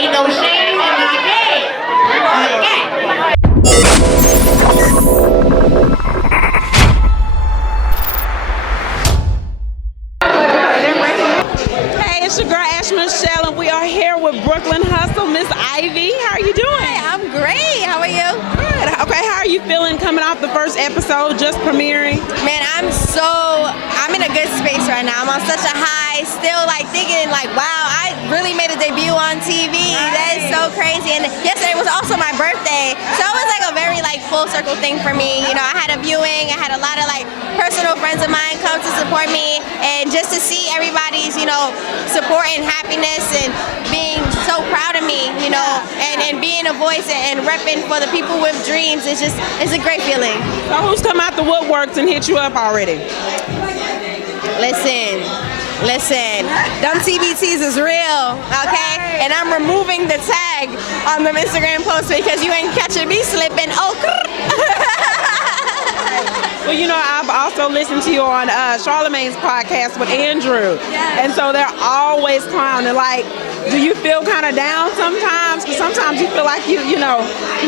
ain't no shame in my game. Okay. Hey, it's your girl Ash Michelle, and we are here with Brooklyn Hustle, Miss Ivy. How are you doing? Hey, I'm great. How are you? Good. Okay, how are you feeling coming off the first episode, just premiering? Man, I'm in a good space right now. I'm on such a high, still like thinking like, wow, I really made a debut on TV. That is so crazy. And yesterday was also my birthday. So it was like a very like full circle thing for me. You know, I had a viewing, I had a lot of like personal friends of mine come to support me, and just to see everybody's, you know, support and happiness and being so proud of me, you know, and being a voice and repping for the people with dreams, it's a great feeling. So who's come out the woodworks and hit you up already? Listen, them TBTs is real, okay? And I'm removing the tag on them Instagram posts because you ain't catching me slipping. Oh, well, you know, I've also listened to you on Charlamagne's podcast with Andrew. And so they're always clowning. Like, do you feel kind of down sometimes? Because sometimes you feel like you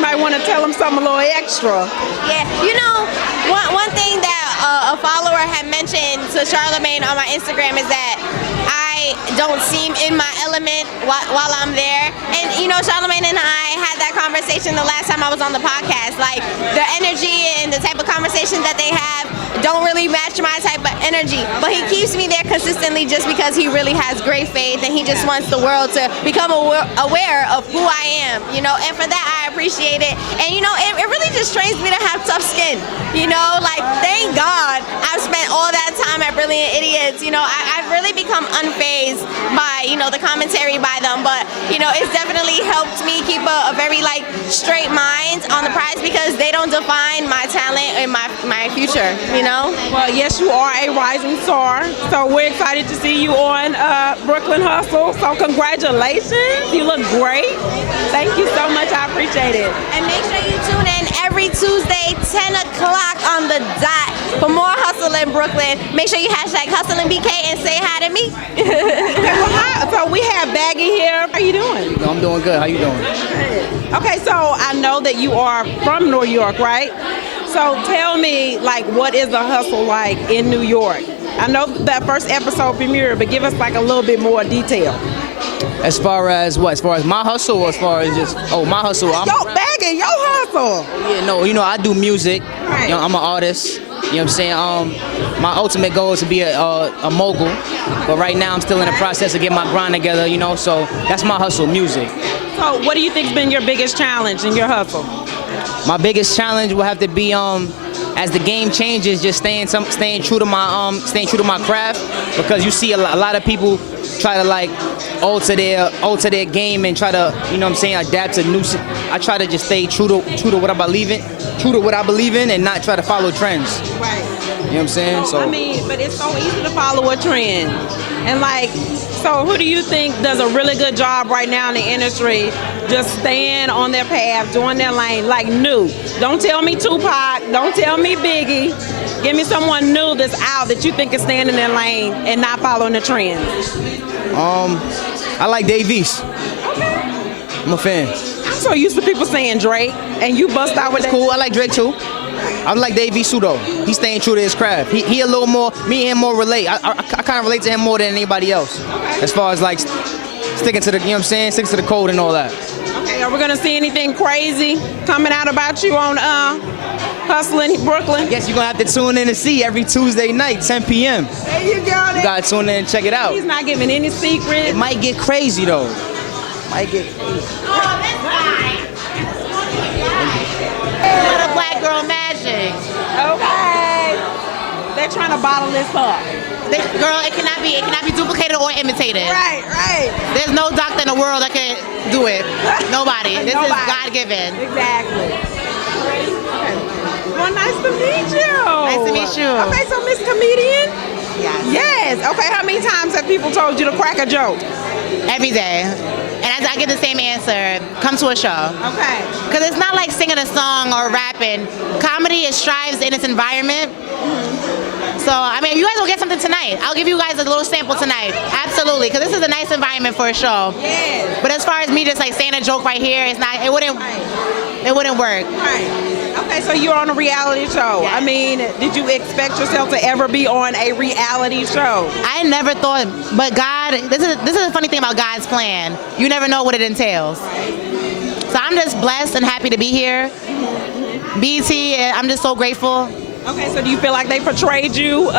might want to tell them something a little extra. Yeah, you know, one thing that a follower had mentioned to Charlamagne on my Instagram is that I don't seem in my element while I'm there. And, you know, Charlamagne and I had that conversation the last time I was on the podcast. Like, the energy and the type of conversations that they have don't really match my type of energy. But he keeps me there consistently just because he really has great faith and he just wants the world to become aware of who I am, you know, and for that I appreciate it. And, you know, it really just trains me to have tough skin, you know, like, thank God I've spent all that time at Brilliant Idiots. You know, I've really become unfazed by, you know, the commentary by them, but, you know, it's definitely helped me keep a very, like, straight mind on the prize because they don't define my talent and my future, you know? Well, yes, you are a rising star, so we're excited to see you on Brooklyn Hustle, so congratulations. You look great. Thank you so much. I appreciate it. And make sure you tune in every Tuesday, 10 o'clock on the dot for more Hustle in Brooklyn. Make sure you hashtag Hustle in BK and say hi to me. Okay, well, hi. So we have Baggy here. How you doing? I'm doing good. How you doing? Okay, so I know that you are from New York, right? So tell me, like, what is the hustle like in New York? I know that first episode premiered, but give us like a little bit more detail. As far as what? As far as my hustle or as far as just, my hustle? Baggy, your hustle. Yeah, no, you know, I do music. Right. You know, I'm an artist. You know what I'm saying? My ultimate goal is to be a mogul. But right now I'm still in the process of getting my grind together, you know, so that's my hustle, music. So what do you think's been your biggest challenge in your hustle? My biggest challenge will have to be as the game changes, just staying true to my craft, because you see a lot of people try to like alter their game and try to, you know what I'm saying, adapt to new. I try to just stay true to what I believe in, and not try to follow trends. Right. You know what I'm saying? So I mean, but it's so easy to follow a trend, and like, so who do you think does a really good job right now in the industry, just staying on their path, doing their lane, like new? Don't tell me Tupac, don't tell me Biggie. Give me someone new that's out that you think is staying in their lane and not following the trends. I like Dave East. Okay. I'm a fan. I'm so used to people saying Drake, and you bust out with That's cool. I like Drake too. I like Dave East too, though. He's staying true to his craft. He a little more, me and him more relate. I kind of relate to him more than anybody else. Okay. As far as like sticking to the, you know what I'm saying, sticking to the code and all that. Okay, are we gonna see anything crazy coming out about you on Hustling Brooklyn? Yes, you're gonna have to tune in to see every Tuesday night, 10 p.m. There you go. You gotta tune in and check it out. He's not giving any secrets. It might get crazy though. Might get crazy. Oh, that's right. What a black girl magic. Okay. They're trying to bottle this up. Girl, it cannot be duplicated or imitated. Right. There's no doctor in the world that can do it. Nobody. This is God-given. Exactly. Okay. Well, nice to meet you. Nice to meet you. Okay, so Miss Comedian? Yes. Yes. Okay, how many times have people told you to crack a joke? Every day. And I get the same answer. Come to a show. Okay. Because it's not like singing a song or rapping. Comedy, it strives in its environment. So, I mean, you guys will get something tonight. I'll give you guys a little sample tonight. Absolutely, because this is a nice environment for a show. Yes. But as far as me just like saying a joke right here, it's not. It wouldn't work. Right. Okay, so you're on a reality show. Yes. I mean, did you expect yourself to ever be on a reality show? I never thought, but God, this is the funny thing about God's plan. You never know what it entails. So I'm just blessed and happy to be here. BT, I'm just so grateful. Okay, so do you feel like they portrayed you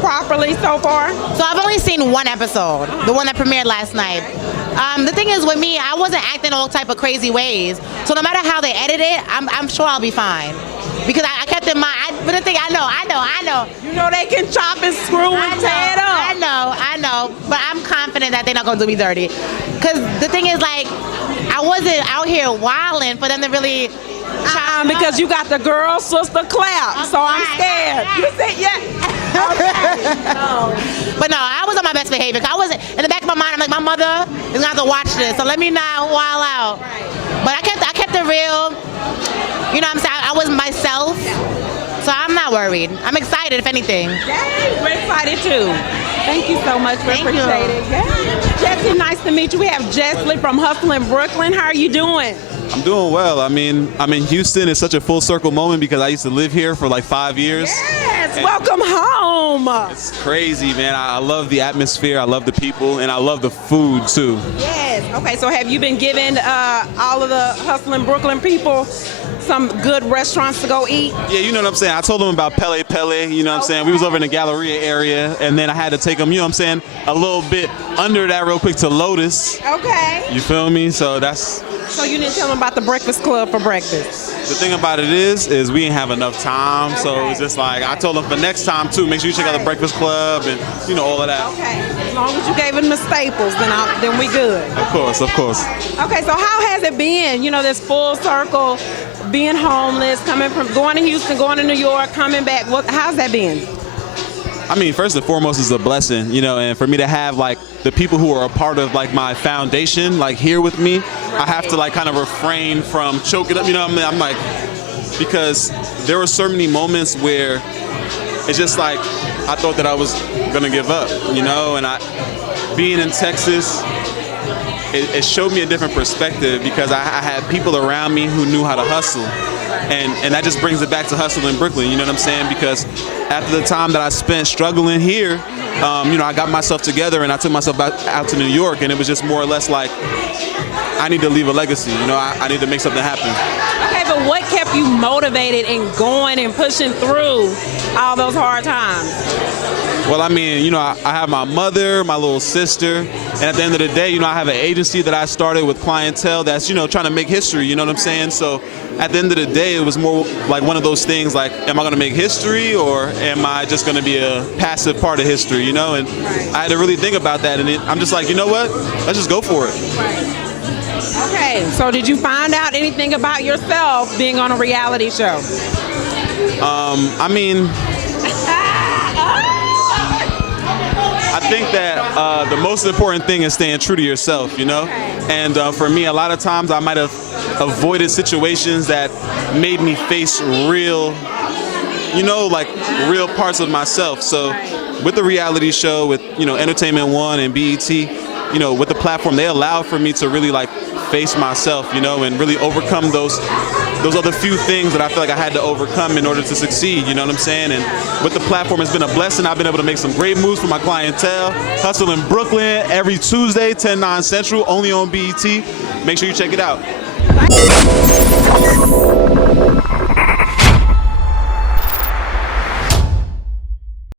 properly so far? So I've only seen one episode, the one that premiered last night. The thing is with me, I wasn't acting all type of crazy ways. So no matter how they edit it, I'm sure I'll be fine. Because I kept in mind, but the thing, I know. You know they can chop and screw and tear it up. I know, but I'm confident that they're not gonna do me dirty. Cause the thing is like, I wasn't out here wilding for them to really chop me Because up. you got the girl sister clap, so I'm scared. You said yeah. Okay. But no, I was on my best behavior. I wasn't in the back of my mind. I'm like, my mother is gonna have to watch this, so let me not wild out. But I kept it real. You know what I'm saying? I was myself, so I'm not worried. I'm excited, if anything. Yay, we're excited too. Thank you so much. We Thank you. appreciate it. Yay. Jesse, nice to meet you. We have Jessley from Hustling Brooklyn. How are you doing? I'm doing well. I mean, I'm in Houston. It's such a full circle moment because I used to live here for like 5 years. Yes, And welcome home. It's crazy, man. I love the atmosphere. I love the people, and I love the food too. Yes. Okay, so have you been giving all of the Hustling Brooklyn people some good restaurants to go eat? Yeah, you know what I'm saying? I told them about Pele Pele, you know what I'm saying? We was over in the Galleria area, and then I had to take them, you know what I'm saying, a little bit under that real quick to Lotus. Okay. You feel me? So that's... So you didn't tell them about the Breakfast Club for breakfast? The thing about it is we didn't have enough time, so it was just like, I told them for next time too, make sure you check out the Breakfast Club and, you know, all of that. Okay. As long as you gave them the staples, then we good. Of course. Okay, so how has it been? You know, this full circle, being homeless, going to Houston, going to New York, coming back. How's that been? I mean, first and foremost, is a blessing, you know, and for me to have like the people who are a part of like my foundation, like here with me, I have to like kind of refrain from choking up, you know what I mean? I'm like, because there were so many moments where it's just like, I thought that I was gonna give up, you know, and being in Texas, it showed me a different perspective because I had people around me who knew how to hustle. And that just brings it back to Hustle in Brooklyn, you know what I'm saying? Because after the time that I spent struggling here, you know, I got myself together and I took myself out to New York, and it was just more or less like, I need to leave a legacy, you know, I need to make something happen. Okay, but what kept you motivated and going and pushing through all those hard times? Well, I mean, you know, I have my mother, my little sister, and at the end of the day, you know, I have an agency that I started with clientele that's, you know, trying to make history, you know what I'm saying? So at the end of the day, it was more like one of those things like, am I gonna make history or am I just gonna be a passive part of history, you know? And I had to really think about that, and I'm just like, you know what? Let's just go for it. Okay, so did you find out anything about yourself being on a reality show? I mean, I think that the most important thing is staying true to yourself, you know? And for me, a lot of times I might have avoided situations that made me face real, you know, like real parts of myself. So with the reality show, with, you know, Entertainment One and BET, you know, with the platform, they allowed for me to really like face myself, you know, and really overcome those other few things that I feel like I had to overcome in order to succeed, you know what I'm saying? And with the platform, it's been a blessing. I've been able to make some great moves for my clientele. Hustle in Brooklyn every Tuesday, 10/9 Central, only on BET. Make sure you check it out.